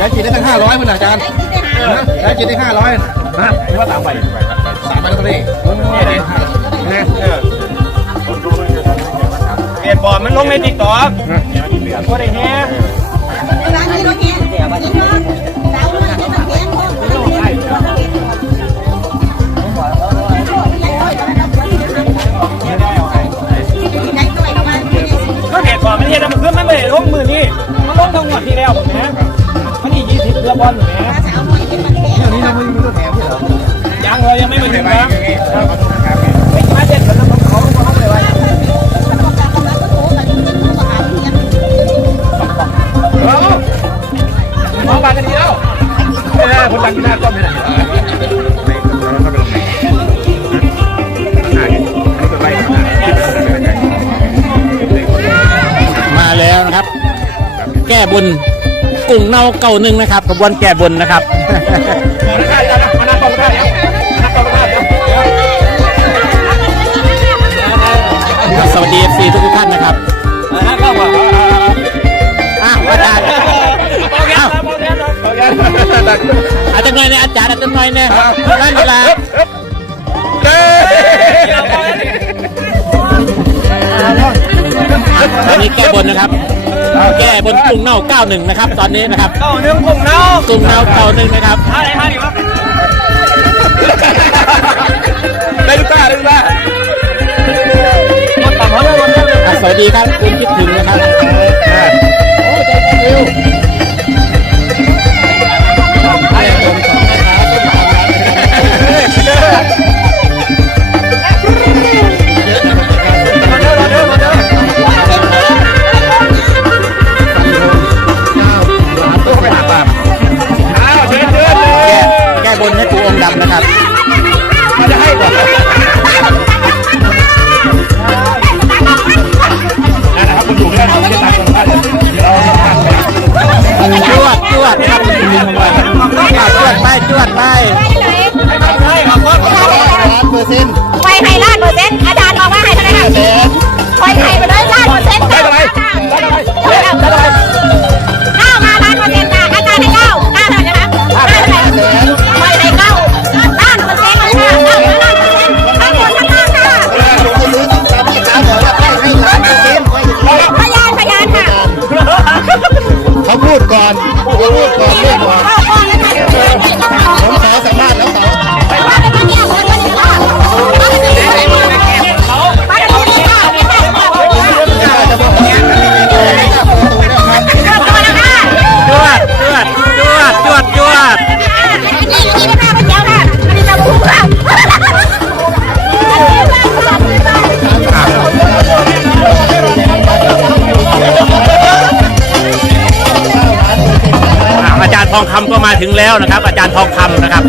ยายจีได้ตั้งห้าร้อยมันอาจารย์นะยายจีได้ห้าร้อยนะว่าสามใบสามใบลอตเตอรี่เนี่ยเปลี่ยนบอร์ดมันลงในติ๊กต็อกก็ได้แฮ่ร้านนี้ก็ แล้วไม่ได้คนดังที่หน้าก็ไม่ได้มาแล้วนะครับ แก้บนกุ้งเน่าเก่าหนึ่งนะครับกระบวนแก้บนนะครับมาหน้าได้มาหน้ากล้องได้แล้วหน้ากล้องได้แล้วสวัสดีทุก จารย์อาจารย์หน่อยเนี่ยนั่นเวลาเฮ้ยตอนนี้แก้บนนะครับ แก้บนกุ้งเน่าเก้าหนึ่งนะครับ ตอนนี้นะครับเข้าเรื่องผมเน่าะกุ้งเน่าเก้าหนึ่งนะครับอะไรอะไรวะได้ลูกตาได้ลูกตามันต่ำเขาสวัสดีครับคุณ นให้ปูองค์ดำนะครับมันจะให้ก่อนนะครับคุณอยู่ไม่ได้ไม่ได้ตัดกันได้เราจวดจวดครับอะจวดไปจวดไปไปให้ล้านเปอร์เซ็นต์อาจารย์บอกว่าให้เท่าไหร่ค่ะไถึงแล้วนะครับ อาจารย์ทองคำนะครับ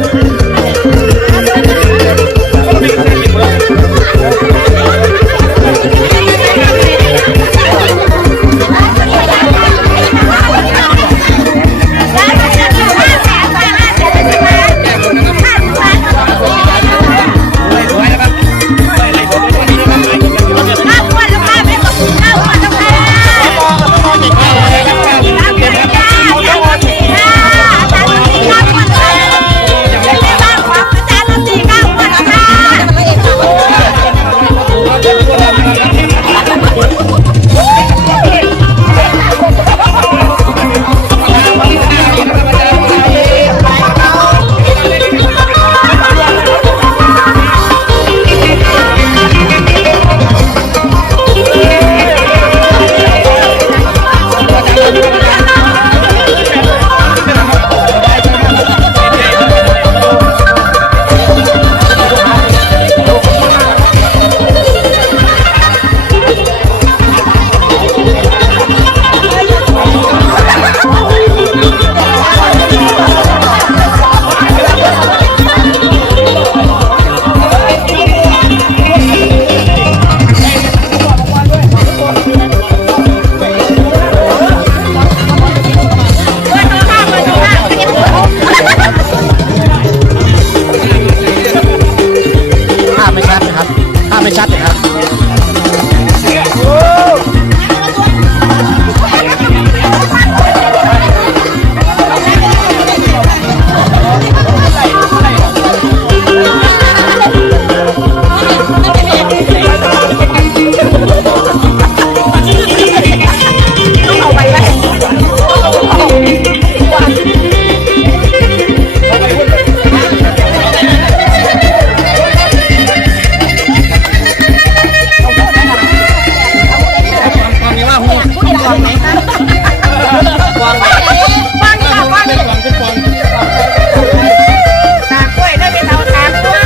ตากล้วยได้เป็เตาตากล้วย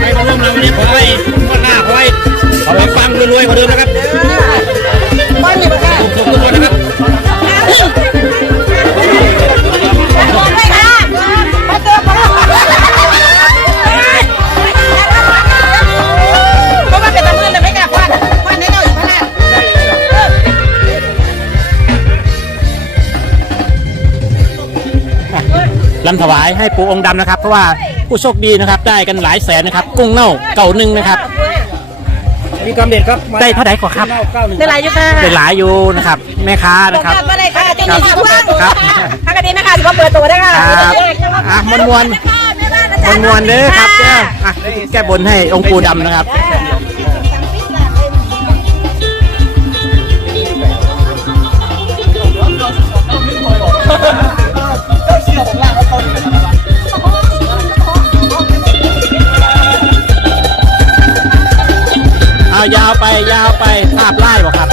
ใคมาร่วมเราวันนี้ขอให้คนหน้าขอให้ขอให้ฟังรวยๆกว่าเดิมนะครับำถวายให้ปู่องค์ดำนะครับ เพราะว่าผู้โชคดีนะครับ ได้กันหลายแสนนะครับกุ้งเน่าเก่าหนึ่งนะครับ มีกำเด็ดครับได้เท่าไหร่กว่าครับเก้าหนึ่งได้หลายอยู่ค่ะได้หลายอยู่นะครับแม่ค้าบอกนะครับกันว่าได้ค่ะจะมีช่วงครับ ทางกระดิ่งนะคะถือว่าเปิดตัวได้ค่ะครับอะมวนมวนมวนมวนๆเด้อครับเด้ออะแก้บนให้องค์ปู่ดำนะครับเอา อายาวไปยาวไปภาพไล่บอกครับ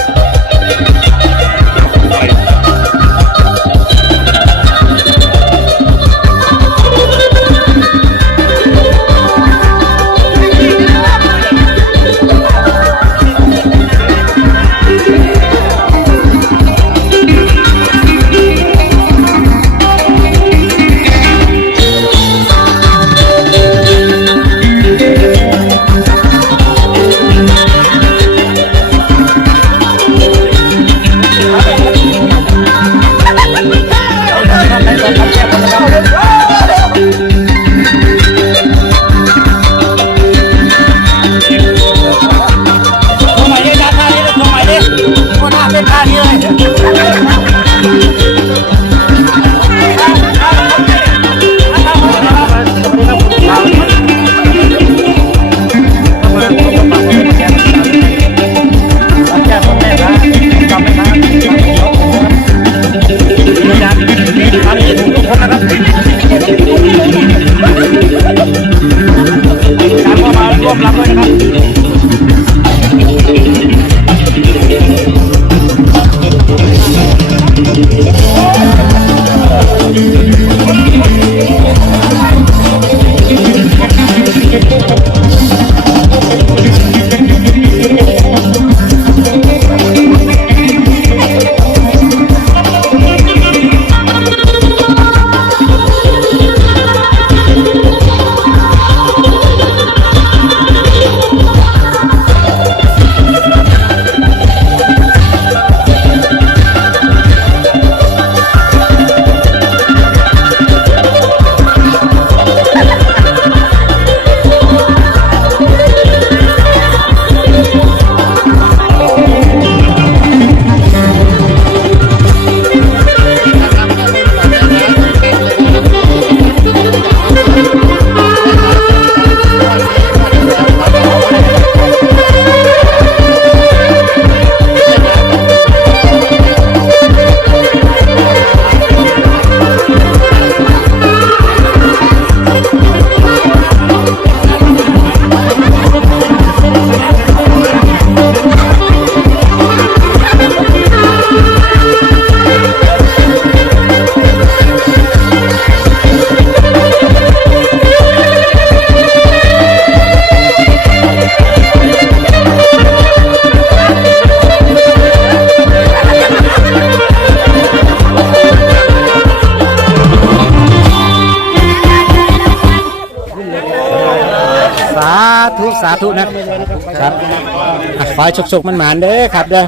อะขอให้สุกๆมันหมานๆเด้อครับเด้อ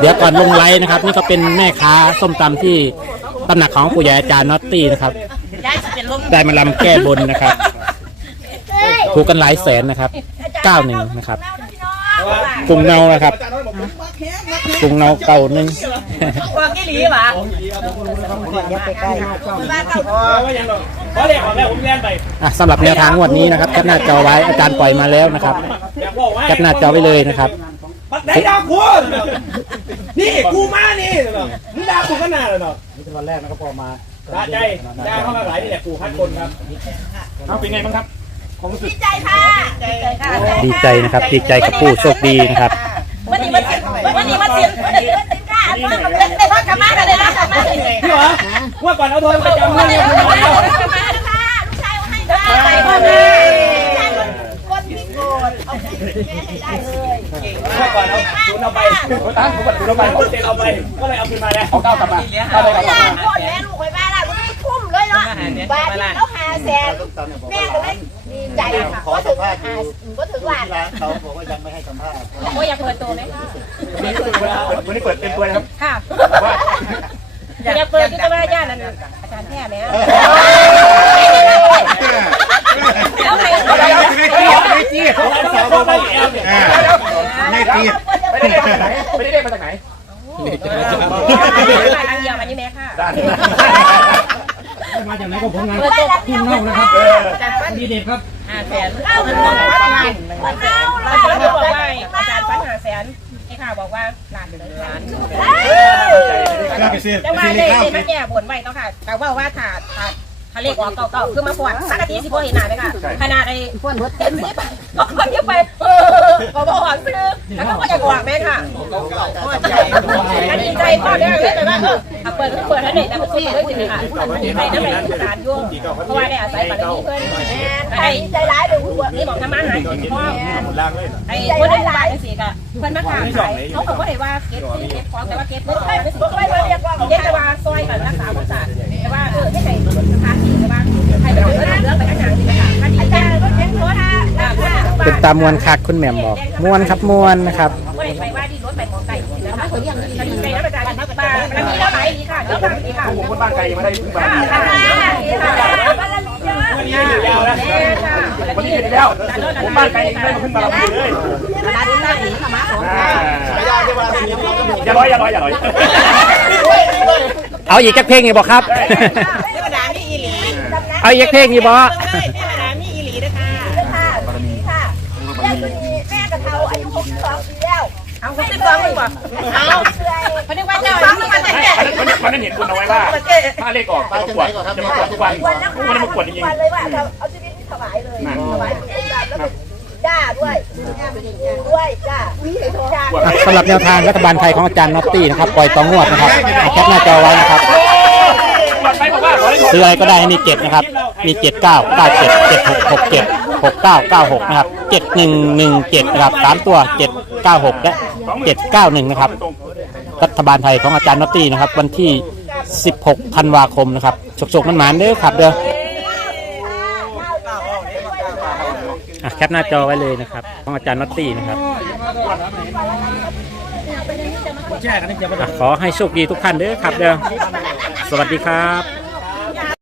เดี๋ยวก่อนลงไลน์นะครับ นี่ก็เป็นแม่ค้าส้มตำที่ตำหนักของปู่ใหญ่อาจารย์น็อตตี้นะครับ ได้มาลำแก้บนนะครับถูกกันหลายแสนนะครับเก้าหนึ่งนะครับกรุงเนานะครับ กรุงเนาเก่าหนึ่งว่ากี่หลีวะเพราะเด็กของแม่ผมเรียนไปอะสำหรับแนวทางงวดนี้นะครับแคปหน้าจอไว้อาจารย์ปล่อยมาแล้วนะครับอยากบอกว่าแคปหน้าจอไว้เลยนะครับ ปักไหนดาวกูนี่กูมานี่มึงด่ากูขนาดเลยเนาะนี่เป็นวันแรกนะครับพอมาด่าใจด่าเข้ามาหลายนี่แหละกูพัดคนครับเอาเป็นไงบ้างครับความรู้สึกดีใจค่ะดีใจค่ะ ดีใจนะครับดีใจกับผู้โชคดีนะครับ วันนี้มันวันนี้มันเสียงวันนี้มันเสียงค่ะอันนี้มันเล่นได้พักกันมากเลยนะกันมากเลยพี่เหรอเมื่อก่อนเอาโทรไปจำเรื่องนี้ผมบอกแล้วกันมาค่ะลูกชายให้ได้ไปพ่อแม่คนที่โกรธเอาไปแม่ให้ได้เลยเมื่อก่อนเอาศูนย์เอาไปเขาตั้งเขาบัตรศูนย์เอาไปเขาเซ็นเอาไปก็เลยเอาคืนมาแล้วเอาเก้ากลับมาเอาไปกลับหมาลานคนแม่ลูกไปบ้านละมันไม่คุ้มเลยเนาะบ้านเขาหาแสนแม่ก็เลยดีใจค่ะว่าถึงหา ว่าถึงหลานร้านเขาบอกว่ายังไม่ให้สัมภาษณ์โอ้ยอยากเปิดตัวไหมคะวันนี้เปิดเต็มตัวนะครับค่ะว่าอย่าเปิดที่ตะวันย่านั่นอาจารย์แท้แล้วแล้วไงไม่จีบเราต้องชอบได้แอลเนี่ยไม่จีบไม่ได้มาจากไหนไม่ได้มาจากไหนอันเดียวอันนี้แม่ค่ะมาจากไหนก็ผลงานทุ่งเน่านะครับดีเด็ดครับ ห้าแสนเอาเงินมาประมาณอาจารย์บอกว่าอาจารย์ฟันห้าแสนให้ข่าบอกว่าล้านเลยล้านก็ไปซื้อแต่ว่าซื้อได้ข้าวได้มาแก้บนไว้ต้องค่ะแต่ว่าว่าถ้าถ้าถ้าเลขออกเก่าๆคือมาปวดสักทีสิบ่เห็นหน้าเลยค่ะขนาดไอ้พวนรถเต็มสิบ ก็คนยังไปเออขอบอกหวังซื้อแล้วก็ไม่อยากหวังแม่ค่ะอันนี้ใจพ่อได้เลยแต่ว่าเออเปิดเปิดให้เด็กแต่ก็ซื้อเลยจริงค่ะใจนั่นเป็นสารยุ่งเพราะว่าได้อาศัยปัจจัยเพื่อนไอ้ใจร้ายเลยนี่บอกทำมาหากินพ่อไอ้คนได้ร้ายสิกะเพื่อนมาขายเขาบอกว่าได้ว่าเก็ตเก็ตของแต่ว่าเก็ตไม่ใช่ไม่ใช่ไม่เรียกว่าเก็ตแต่ว่าซอยกันรักษาความสะอาดแต่ว่าเออให้ใครสถานที่แต่ว่าใครเป็นเองเรื่องไป เป็นตามวนคักคุณแหม่มบอกมวนครับมวนนะครับว่าไปว่าที่รถไปมองไก่นะคะคนเรียกคดีไปนะอาจารย์บ้านมันมีแล้วหลายดีค่ะเยอะมากดีค่ะคนบ้านไกลยังไม่ได้ถึงบ้านค่ะดีค่ะบ้านละเยอะวันนี้อยู่ยาวแล้ววันนี้อยู่แล้วผมบ้านไกลยังไม่ได้ขึ้นมาลำเลยร้านนี้ดีค่ะมาของอย่าร้อยอย่าร้อยอย่าร้อยเอาอีกจักเพลงอีกบอกครับเทวดามีอีหลีเอาอีกจักเพลงอีกบอเทวดามีอีหลีนะคะค่ะค่ะแม่ตัวนี้แม่กระเทาอายุ62ปีแล้ว เอา62ปีบ่เอาเพราะนึกว่าเจ้าอายุมันแก่วันนั้นวันนั้นเห็นคุณเอาไว้ว่าถ้าเลขออกจะประกวดจะประกวดทุกวันวันนั้นประกวดจริงวันเลยว่าเอาเอาชีวิตถวายเลยถวายเป็นการแล้วเป็นจ้าด้วยด้วยจ้ามีให้ทุกอย่างสำหรับแนวทางรัฐบาลไทยของอาจารย์น็อตตี้นะครับปล่อยต่องวดนะครับแคปหน้าจอไว้นะครับๆวันไปบอกว่าขอให้ซื้ออะไรก็ได้ให้มีเจ็ดนะครับ มีเจ็ดเก้าเก้าเจ็ดเจ็ดหกหกเจ็ดหกเก้าเก้าหกนะครับเจ็ดหนึ่งหนึ่งเจ็ดนะครับสามตัวเจ็ดเก้าหกและ เจ็ดเก้าหนึ่งนะครับ รัฐบาลไทยของอาจารย์น็อตตี้นะครับ วันที่ 16 ธันวาคมนะครับฉกๆมันหมานเด้อครับเด้ออะแคปหน้าจอไว้เลยนะครับของอาจารย์น็อตตี้นะครับอะขอให้โชคดีทุกท่านเด้อครับเด้อสวัสดีครับ